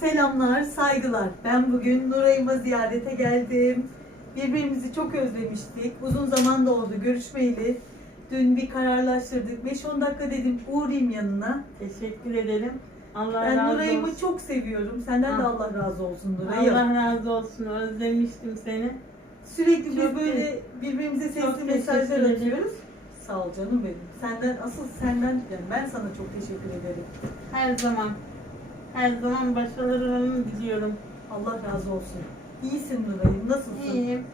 Selamlar, saygılar. Ben bugün Nuray'ıma ziyarete geldim. Birbirimizi çok özlemiştik. Uzun zaman da oldu görüşmeyeli. Dün bir kararlaştırdık. 5-10 dakika dedim uğrayayım yanına. Teşekkür ederim. Allah Ben razı Nuray'ımı olsun. çok seviyorum. Senden de Ha. Allah razı olsun Nuray'ım. Allah razı olsun. Özlemiştim seni. Sürekli biz Çok böyle birbirimize sesli mesajlar atıyoruz. Sağ ol canım benim. Senden asıl senden yani ben sana çok teşekkür ederim. Her zaman. Her zaman başarılarını diliyorum. Allah razı olsun. İyisin Nuray'ım. Nasılsın? İyiyim.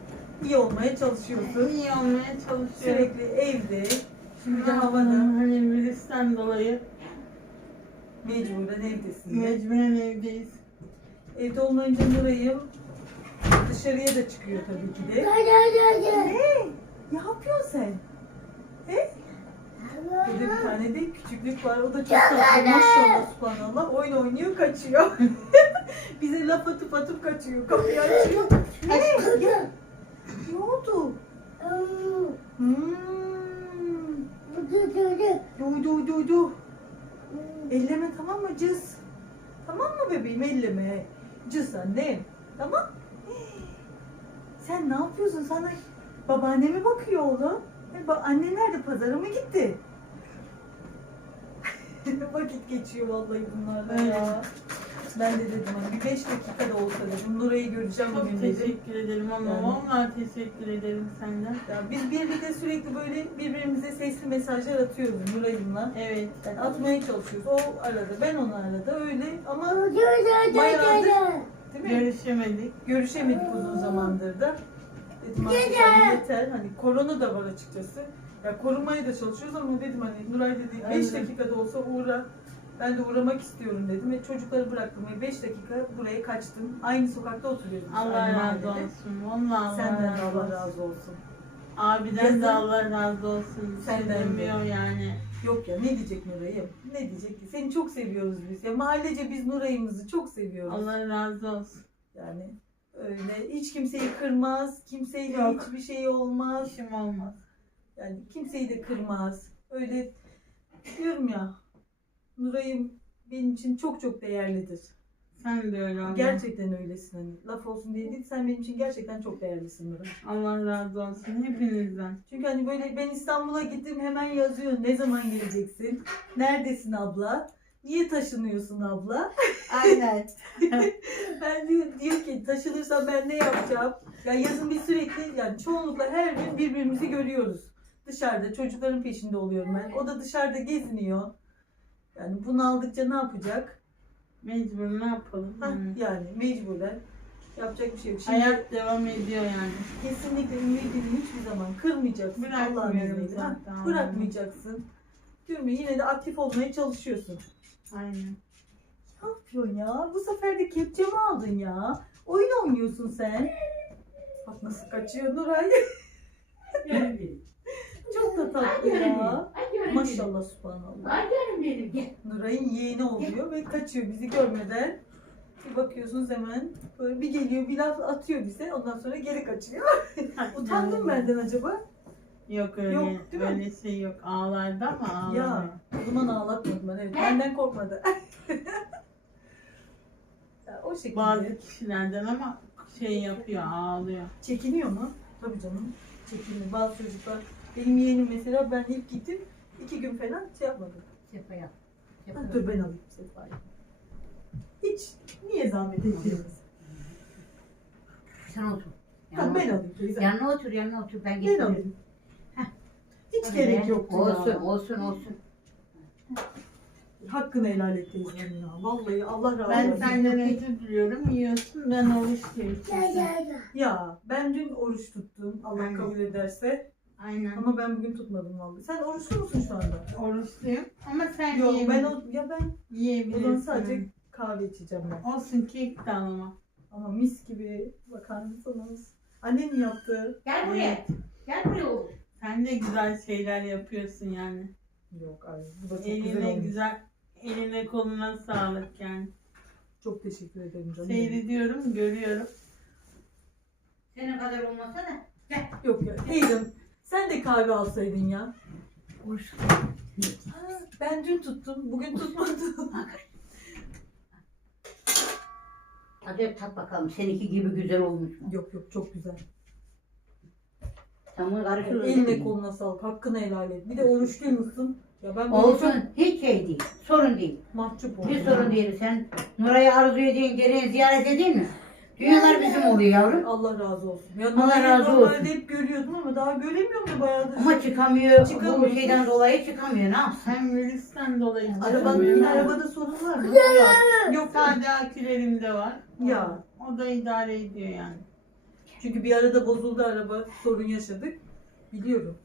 İyi olmaya çalışıyorsun. İyi olmaya çalışıyorum. Sürekli evde. Şimdi de Ha, havada. Hani virüsten dolayı Mecburen evdesin. de. mecburen evdeyiz. Evde olmayınca Nuray'ım dışarıya da çıkıyor tabii ki de. Ne? Ne yapıyorsun sen? He? Burada bir tane de küçüklük var. O da çok tatlı. Maşallah subhanallah. Oyun oynuyor kaçıyor. Bize laf atıp atıp kaçıyor. Kapıyı açıyor. Ne? Gel. Ne oldu? Hmm. Duydu. Elleme tamam mı cız? Tamam mı bebeğim elleme. Cız annem. Tamam. Sen ne yapıyorsun? Sana babaanne mi bakıyor oğlum? Anne nerede? Pazara mı gitti? Vakit geçiyor vallahi bunlarla ya. Ben de dedim hani bir beş dakika da olsa dedim Nuray'ı göreceğim Çok bugün dedim. teşekkür ederim ama Yani. vallahi teşekkür ederim senden. Ya biz birlikte sürekli böyle birbirimize sesli mesajlar atıyoruz Nuray'ımla. Evet. Yani atmaya çalışıyoruz. O arada, ben onu arada öyle ama bayağıdır değil mi? Görüşemedik. Görüşemedik uzun zamandır da. Dedim artık hani yeter. Hani korona da var açıkçası. Ya korunmaya da çalışıyoruz ama dedim hani Nuray dedi 5 Aynen. dakikada olsa uğra. Ben de uğramak istiyorum dedim ve çocukları bıraktım ve 5 dakika buraya kaçtım. Aynı sokakta oturuyoruz. Allah aynı razı mahallede. olsun. Vallahi Allah Senden de Allah razı olsun. Abiden Yazın- de Allah razı olsun. Senden de. Senden yani. Yok ya ne diyecek Nuray'ım? Ne diyecek ki? Seni çok seviyoruz biz. Ya mahallece biz Nuray'ımızı çok seviyoruz. Allah razı olsun. Yani öyle hiç kimseyi kırmaz, kimseyle Yok. hiçbir şey olmaz. İşim olmaz. Yani kimseyi de kırmaz. Öyle diyorum ya. Nuray'ım benim için çok çok değerlidir. Sen de öyle Allah. Gerçekten öylesin hani. Laf olsun diye değil. Sen benim için gerçekten çok değerlisin Nuray. Allah razı olsun hepinizden. Çünkü hani böyle ben İstanbul'a gittim hemen yazıyor. Ne zaman geleceksin? Neredesin abla? Niye taşınıyorsun abla? Aynen. Ben diyor, diyor ki taşınırsam ben ne yapacağım? Ya yazın biz sürekli yani çoğunlukla her gün birbirimizi görüyoruz. Dışarıda çocukların peşinde oluyorum ben. O da dışarıda geziniyor. Yani bunu aldıkça ne yapacak? Mecbur ne yapalım? Hah, Yani. yani mecburen yapacak bir şey yok. Şimdi Hayat devam ediyor yani. kesinlikle ümidini hiçbir zaman kırmayacaksın. Bırakmıyorum Allah'ın izniyle. Ha, zaten. Bırakmayacaksın. Ya, yine de aktif olmaya çalışıyorsun. Aynen. Ne yapıyorsun ya? Bu sefer de kepçe mi aldın ya? Oyun oynuyorsun sen. Bak nasıl kaçıyor Nuray. Benim. Çok da Ay tatlı benim. ya. Ay benim. Maşallah subhanallah. Ay canım benim. Gel. Nuray'ın yeğeni oluyor ve kaçıyor bizi görmeden. Bir bakıyorsunuz hemen böyle bir geliyor bir laf atıyor bize ondan sonra geri kaçıyor. Utandım benden acaba? Yok öyle, Yok, değil mi? öyle şey yok. Ağlardı ama ağlamıyor. Ya o zaman ağlatmadım ben evet. Benden korkmadı. ya, o şekilde. Bazı kişilerden ama şey yapıyor, ağlıyor. Çekiniyor mu? Tabii canım. Çekiniyor. Bazı çocuklar. Benim yeğenim mesela ben ilk gittim. iki gün falan şey yapmadım. Sefa yap. Ha, Sefa dur yap. ben alayım Sefa'yı. Hiç. Niye zahmet ediyorsunuz? Sen otur. Tamam ben otur. alayım teyze. Yanına otur, yanına otur. Ben Ben getiririm. alayım. Heh. Hiç Hadi gerek be. yoktu Olsun, ya. olsun, olsun. Hakkını helal et teyzem ya. Vallahi Allah razı Ben olsun. senden özür diliyorum. Yiyorsun, ben oruç diyorum. Ya ben dün oruç tuttum. Allah kabul ederse. Aynen. Ama ben bugün tutmadım vallahi. Sen oruçlu musun şu anda? Oruçluyum ama sen Yok ben o, ya ben yiyebilirsin. buradan sadece kahve içeceğim ben. Olsun kek de alama. Ama mis gibi bakar mısınız? Annem yaptı. Gel buraya. Gel buraya oğlum. Sen de güzel şeyler yapıyorsun yani. Yok ay bu da çok güzel Eline olmuş. güzel, eline koluna sağlık yani. Çok teşekkür ederim canım. Seyrediyorum, görüyorum. Senin kadar olmasa da. Yok ya teyzem sen de kahve alsaydın ya. Ha, Ben dün tuttum bugün tutmadım. Hadi tat bakalım. Seninki gibi güzel olmuş mu? Yok yok çok güzel. Sen bunu karıştır. Eline koluna sağlık. Hakkını helal et. Bir de oruçluymuşsun. Ya ben bunu Olsun. çok Hiç şey değil. Sorun değil. mahcup oldum. Bir sorun değil. Sen Nuray'ı arzu edin, geri ziyaret edin mi? Düğünler bizim oluyor yavrum. Allah razı olsun. Ya Allah razı olsun. hep görüyordum ama daha göremiyorum da bayağıdır. Ama çıkamıyor. Çıkamıyor. Bu şeyden dolayı çıkamıyor. Ne yapsın? Hem virüsten dolayı Arabanın çıkamıyorum. yine arabada sorun var mı? Yok. Sadece akülerimde var. Ya. O da idare ediyor yani. Çünkü bir arada bozuldu araba. Sorun yaşadık. Biliyorum.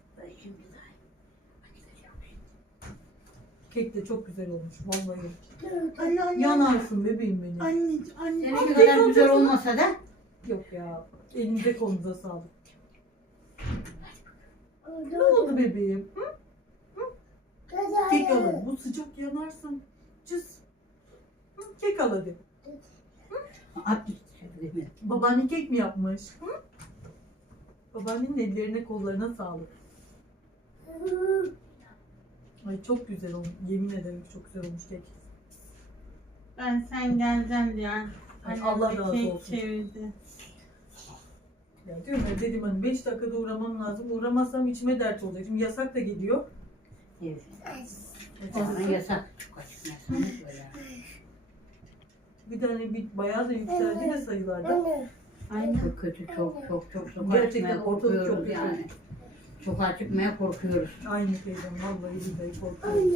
Kek de çok güzel olmuş vallahi. Anne anne. Yanarsın bebeğim benim. Anne anne. Seninki kadar güzel olmasa da Yok ya. Elinize kolunuza sağlık. Ne oldu bebeğim? Hı? Kek al hadi. Bu sıcak yanarsın. Cız. Hı, Kek al hadi. mi? Babaanne kek mi yapmış? Hı? Babaannenin ellerine kollarına sağlık. Ay çok güzel olmuş. Yemin ederim çok güzel olmuş kek. Ben sen geleceksin diye. Ay, Allah razı kek olsun. çevirdi. Ya diyorum ya dedim hani 5 dakikada uğramam lazım. Uğramazsam içime dert olacak. Şimdi yasak da geliyor. Evet. Sonra yasak. Çok açık yasak. Böyle. Bir tane bir bayağı da yükseldi de sayılarda. Aynen. Çok kötü, çok çok çok sokağa Gerçekten ortalık çok korkuyoruz kötü. yani. Sokağa çıkmaya korkuyoruz. Aynı teyzem vallahi billahi korkuyorum.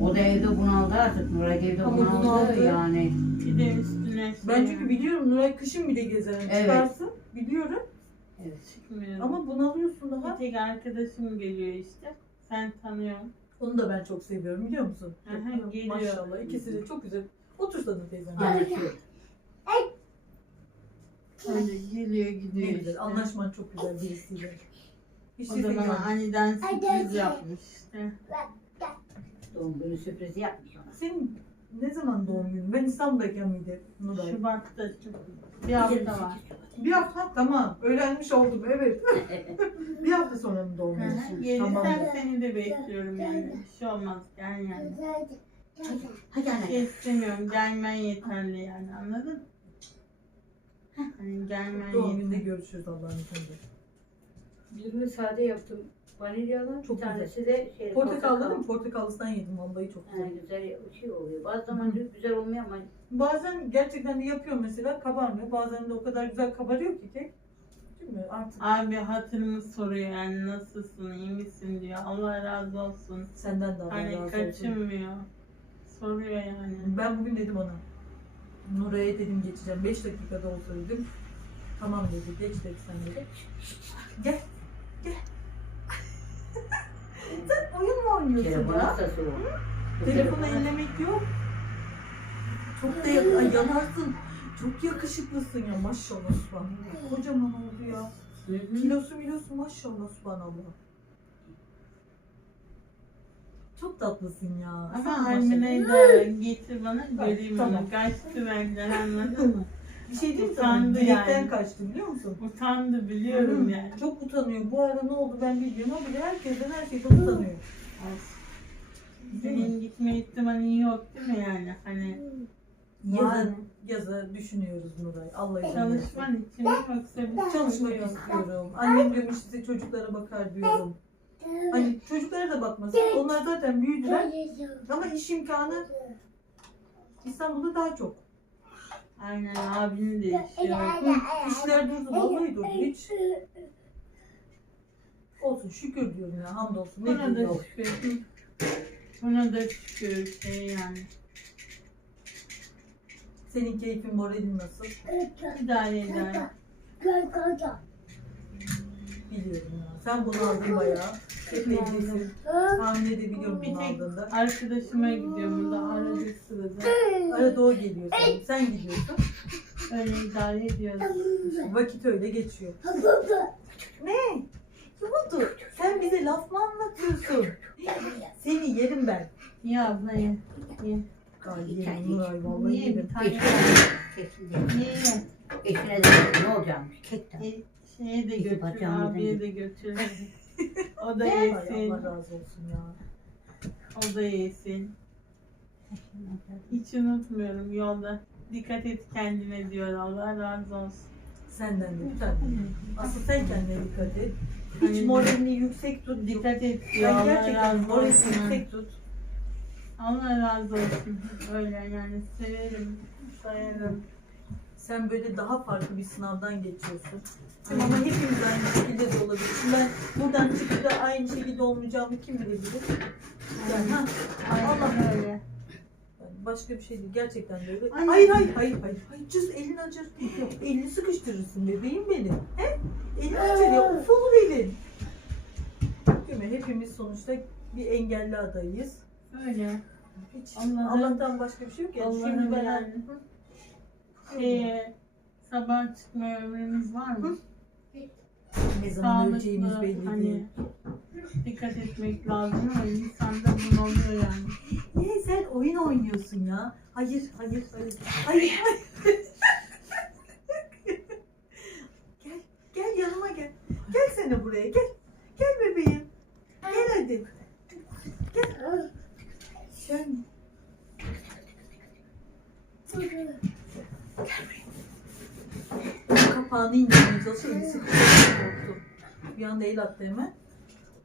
O da evde bunaldı artık. Nuray evde Ama bunaldı, bunaldı. yani. Bir de üstüne Ben şey çünkü biliyorum Nuray kışın bile gezer. Yani Evet. Çıkarsın biliyorum. Evet. çıkmıyorum. Ama bunalıyorsun bir daha. tek arkadaşım geliyor işte. Sen tanıyorsun. Onu da ben çok seviyorum biliyor musun? Aha, geliyor. Maşallah ikisi de çok güzel. Otursana teyzem. Anlaşıyor. Öyle geliyor gidiyor Ne işte. güzel. Anlaşman çok güzel birisiyle. O şey da yok. aniden sürpriz yapmış işte. Doğum günü sürprizi yapmış ona. Senin ne zaman doğum günün? Ben İstanbul'dayken miydi Nuray? Şubat'ta Şubat. Bir hafta var. Bir hafta tamam. Öğrenmiş oldum evet. bir hafta sonra mı doğum günün? hı. Gelirsen Tamam. seni de bekliyorum yani. Bir şey olmaz gel yani. Hadi Bir anne. şey istemiyorum. Gelmen yeterli yani anladın mı? Hani gelmen Doğum gününde yeterli. görüşürüz Allah'ın izniyle. Birini sade yaptım. Vanilyalı. Çok bir tanesi de şey, Portakallı değil mi? Portakallısından yedim vallahi çok güzel. Ha, güzel bir şey oluyor. Bazı zaman güzel olmuyor ama Bazen gerçekten de yapıyorum mesela kabarmıyor. Bazen de o kadar güzel kabarıyor ki kek. Değil mi? Artık Abi hatırımı soruyor yani nasılsın, iyi misin diyor. Allah razı olsun. senden de Allah Hani razı olsun. kaçınmıyor. Soruyor yani. Ben bugün dedim ona. Nuray'a dedim geçeceğim. 5 dakikada olsa dedim. Tamam dedi. Geç dedi sen dedi. Gel. Oynuyorsun telefon ya? o. Telefonu ellemek yok. Çok da yak- Ay, yanarsın. Çok yakışıklısın ya maşallah subhanallah. Kocaman oldu ya. Hı hı. Kilosu milosu maşallah subhanallah. Çok tatlısın ya. Ama Sen de getir bana göreyim Tamam. onu. Kaçtı benden anladın mı? Bir şey diyeyim mi sana. Utandı yani. kaçtı biliyor musun? Utandı biliyorum Hı. yani. Çok utanıyor. Bu ara ne oldu ben bilmiyorum ama bile herkesten her şeyden utanıyor. Senin gitme ihtimalin yok değil mi yani? Hani Yaza, Yani. yaza düşünüyoruz Nuray. Allah izin versin. çalışman için mi yoksa bir Çalışmak istiyorum. Annem diyorum işte çocuklara bakar diyorum. Hani çocuklara da bakmasın. Onlar zaten büyüdüler. Ama iş imkanı İstanbul'da daha çok. Aynen abinin de işi yok. Hı, İşler durdu. Vallahi durdu. Hiç olsun şükür diyorum ya. Hamdolsun. Ne Buna da diyeyim? şükür. Buna da şükür şey yani. Senin keyfin moralin nasıl? İdare eder. Biliyorum ya. Sen bunu aldın bayağı. Hep evlisin. Tahmin edebiliyorum Bir bunu tek aldığında. arkadaşıma gidiyorum da arada sırada. Arada o geliyor senin. Sen gidiyorsun. Öyle idare ediyoruz. Vakit öyle geçiyor. Ne? Ne oldu? Sen bize laf mı anlatıyorsun? Seni yerim ben. Niye abla ye? Ye. Nuray vallahi Niye bir tane? Niye ye? Eşine de ne olacakmış? Kek de. E, Şeye de götür, abiye de götür. o da Ay yesin, Allah razı olsun ya. o da yesin. Hiç unutmuyorum yolda. Dikkat et kendine diyor Allah razı olsun. Senden de tane. Asıl sen kendine dikkat et. Hiç moralini yüksek tut. Dikkat et diyor Yani Allah gerçekten razı moralini olsun. yüksek tut. Allah razı olsun. Öyle yani severim, sayarım. Sen böyle daha farklı bir sınavdan geçiyorsun. Ama hepimiz aynı şekilde de olabilir. Şimdi ben buradan çıkıp da aynı şekilde olmayacağımı kim bilebilir? Yani, ha, Allah Aynen öyle. Başka bir şey değil. Gerçekten de öyle. Hayır hayır hayır hayır. Hayır cız elini acır. Elini sıkıştırırsın bebeğim benim. He? Elini acır ya ufulu benim. Değil mi? Hepimiz sonuçta bir engelli adayız. Öyle. Hiç Allah'ım- Allah'tan başka bir şey yok ya. Allah'ım Şimdi ben yani. Şeye, sabah çıkma ömrümüz var mı? ne zaman Sağlıklı, öleceğimiz belli hani değil. Dikkat etmek lazım ama insan da bunalıyor yani. Niye sen oyun oynuyorsun ya? Hayır, hayır, hayır. Hayır, hayır. gel, gel yanıma gel. Gel sen buraya, gel. Gel bebeğim. Gel hadi. Gel. Sen. Kapağını indirmeye çalışıyor. Bir anda el attı hemen.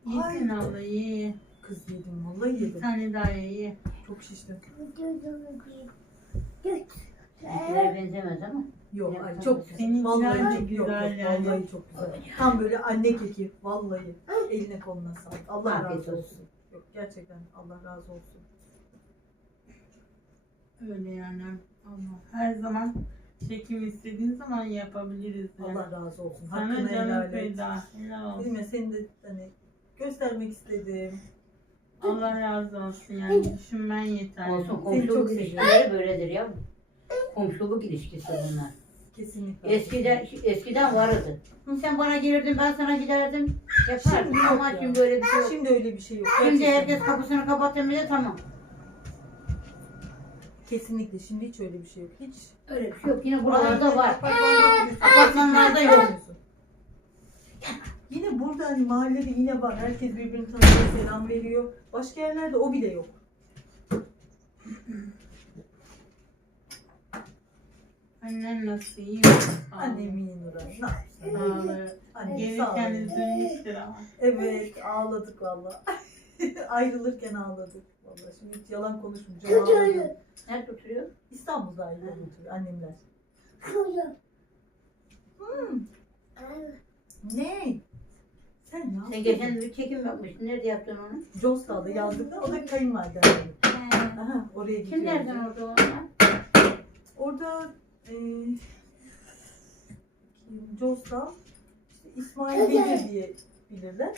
Ay. Yesin abla ye. Kız yedim, vallahi Bir yedim. tane daha ye ye. Çok şiştim. Bizlere benzemez ama. Yok, ay çok Senin Vallahi güzel de çok yok, güzel yok, yani. Vallahi çok güzel. Tam böyle anne keki. Vallahi. Eline koluna sağlık. Allah Afiyet razı olsun. olsun. Yok gerçekten Allah razı olsun. Öyle yani. Allah. Her zaman çekim istediğin zaman yapabiliriz yani. Allah razı olsun. Sana Hakkını canım helal et. feda. Helal olsun. Değil mi? Seni de hani göstermek istedim. Allah razı olsun yani. Düşünmen yeterli. Olsun çok komşuluk seviyorum. ilişkileri böyledir ya. Komşuluk ilişkisi bunlar. Kesinlikle. Eskiden eskiden vardı. Sen bana gelirdin ben sana giderdim. Yapardım Şimdi yok ama ya. şimdi böyle bir şey yok. Şimdi öyle bir şey yok. Şimdi Gerçekten. herkes kapısını kapatıyor bile tamam. Kesinlikle. Şimdi hiç öyle bir şey yok. Hiç. Öyle bir şey yok. Yine buralarda var. Apartmanlarda yok. Yine burada hani mahallede yine var. Herkes birbirini tanıyor, selam veriyor. Başka yerlerde o bile yok. Annen nasıl iyi mi? Annem iyi Nuray. Ne yapsın? Annem sağ üzülmüştür ama. Evet ağladık valla. Ayrılırken ağladık. Valla şimdi hiç yalan konuşmayacağım. Ağladım. Nerede oturuyor? İstanbul'da ayrıldık annemler. Hmm. Ne? Sen ne Sen yaptın? geçen bir çekim yapmıştın. Nerede yaptın onu? Josta'da yazdıkta o da kayınvalide. Aha, oraya gidiyor. Kimlerden orada onlar? Orada e, kim? Josta İsmail Becir diye bilirler.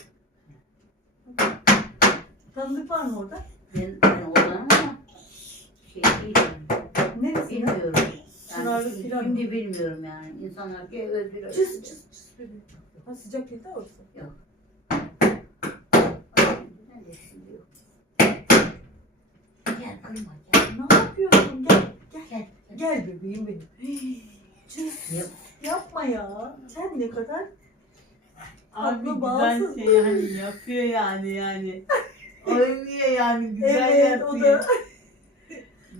Tanıdık var mı orada? Ben, ben oradan ama şey değilim. Neresi? Bilmiyorum. Çınarlı Yani filan şimdi bilmiyorum yani. İnsanlar ki öldürüyor. Çıs çıs çıs. Ha sıcak değil de orası. Gel. Ne yapıyorsun? Gel. Gel. Gel. Bebeğim benim. Yap. Yapma ya. Sen ne kadar Abi güzel bağımsız. şey yani yapıyor yani yani. Oynuyor yani güzel Evet o yapıyor. da.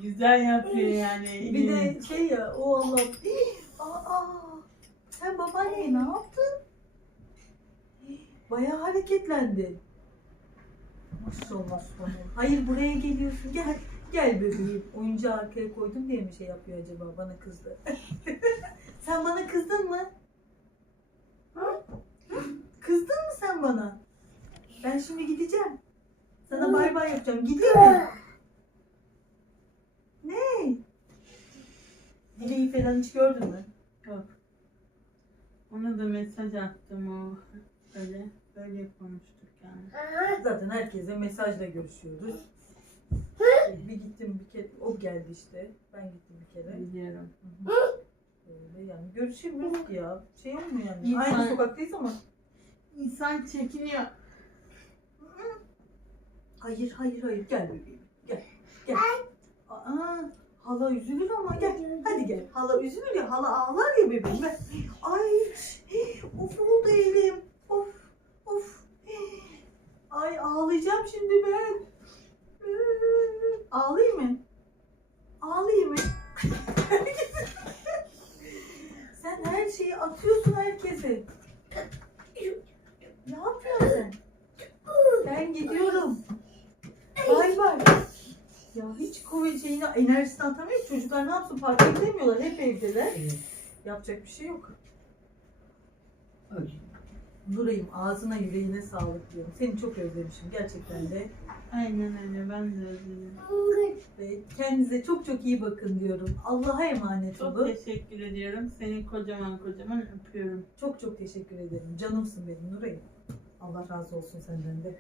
Güzel yapıyor yani. Bir de şey ya o Allah. Aa, sen babaanneye ne yaptın? Bayağı hareketlendi. Maşallah subhanallah. Hayır buraya geliyorsun. Gel. Gel bebeğim. Oyuncağı arkaya koydum diye mi şey yapıyor acaba? Bana kızdı. sen bana kızdın mı? Hı? Kızdın mı sen bana? Ben şimdi gideceğim. Sana bay bay yapacağım. Gidiyorum. Ne? Dileği falan hiç gördün mü? Yok. Ona da mesaj attım o. Böyle böyle konuştuk yani. Zaten herkese mesajla görüşüyoruz. Bir gittim bir kere, o geldi işte. Ben gittim bir kere. Biliyorum. Öyle yani görüşemiyoruz ki ya. Şey olmuyor yani. İnsan- Aynı sokaktayız ama. İnsan çekiniyor. Hayır hayır hayır gel bebeğim. Gel. Gel. Aa, hala üzülür ama gel. Hadi gel. Hala üzülür ya. Hala ağlar ya bebeğim. Gel. Ay. Of oldu elim. Of. Of. Ay ağlayacağım şimdi ben. Ağlayayım mı? Ağlayayım mı? sen her şeyi atıyorsun herkese. Ne yapıyorsun sen? Ben gidiyorum. Bay bay. Ya hiç kuvvetini enerjisini atamayız. Çocuklar ne yapsın? Parka gidemiyorlar. Hep evdeler. Yapacak bir şey yok. Öyle. Nuray'ım ağzına yüreğine sağlık diyorum. Seni çok özlemişim gerçekten de. Aynen öyle ben de özledim. Ve kendinize çok çok iyi bakın diyorum. Allah'a emanet Çok olun. teşekkür ediyorum. Seni kocaman kocaman öpüyorum. Çok çok teşekkür ederim. Canımsın benim Nuray'ım. Allah razı olsun senden de.